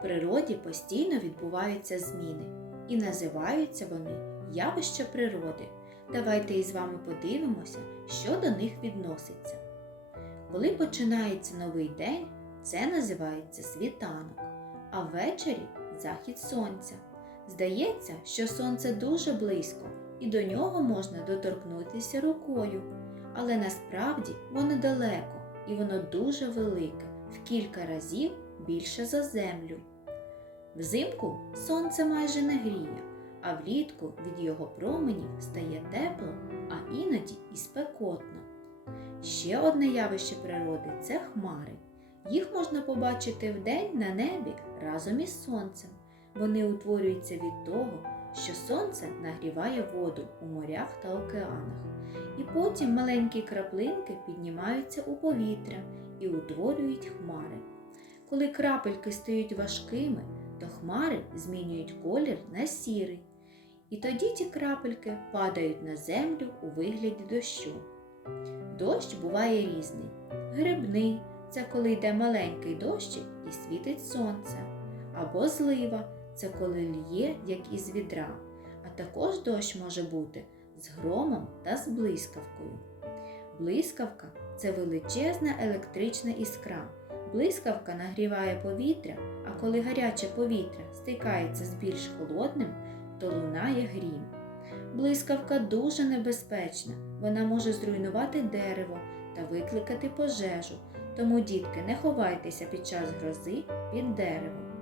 природі постійно відбуваються зміни, і називаються вони явища природи. Давайте із вами подивимося, що до них відноситься. Коли починається новий день, це називається світанок, а ввечері захід сонця. Здається, що сонце дуже близько, і до нього можна доторкнутися рукою, але насправді воно далеко і воно дуже велике, в кілька разів більше за землю. Взимку сонце майже не гріє, а влітку від його променів стає тепло, а іноді і спекотно. Ще одне явище природи це хмари. Їх можна побачити вдень на небі разом із сонцем. Вони утворюються від того, що сонце нагріває воду у морях та океанах, і потім маленькі краплинки піднімаються у повітря і утворюють хмари. Коли крапельки стають важкими, то хмари змінюють колір на сірий. І тоді ті крапельки падають на землю у вигляді дощу. Дощ буває різний. Грибний це коли йде маленький дощик і світить сонце. Або злива це коли лє, як із відра. А також дощ може бути з громом та з блискавкою. Блискавка це величезна електрична іскра. Блискавка нагріває повітря, а коли гаряче повітря стикається з більш холодним, то лунає грім. Блискавка дуже небезпечна, вона може зруйнувати дерево та викликати пожежу, тому, дітки, не ховайтеся під час грози під деревом.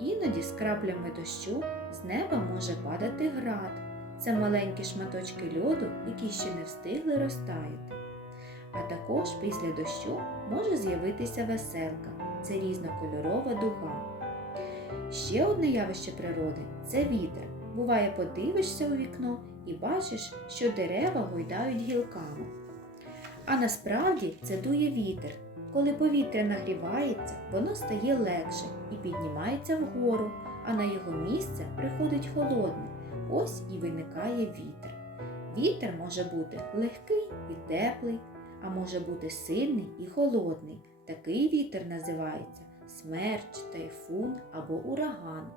Іноді з краплями дощу з неба може падати град. Це маленькі шматочки льоду, які ще не встигли розтаяти. А також після дощу може з'явитися веселка це різнокольорова дуга. Ще одне явище природи це вітер. Буває, подивишся у вікно і бачиш, що дерева гойдають гілками. А насправді це дує вітер. Коли повітря нагрівається, воно стає легше і піднімається вгору, а на його місце приходить холодне. Ось і виникає вітер. Вітер може бути легкий і теплий, а може бути сильний і холодний. Такий вітер називається смерч, тайфун або ураган.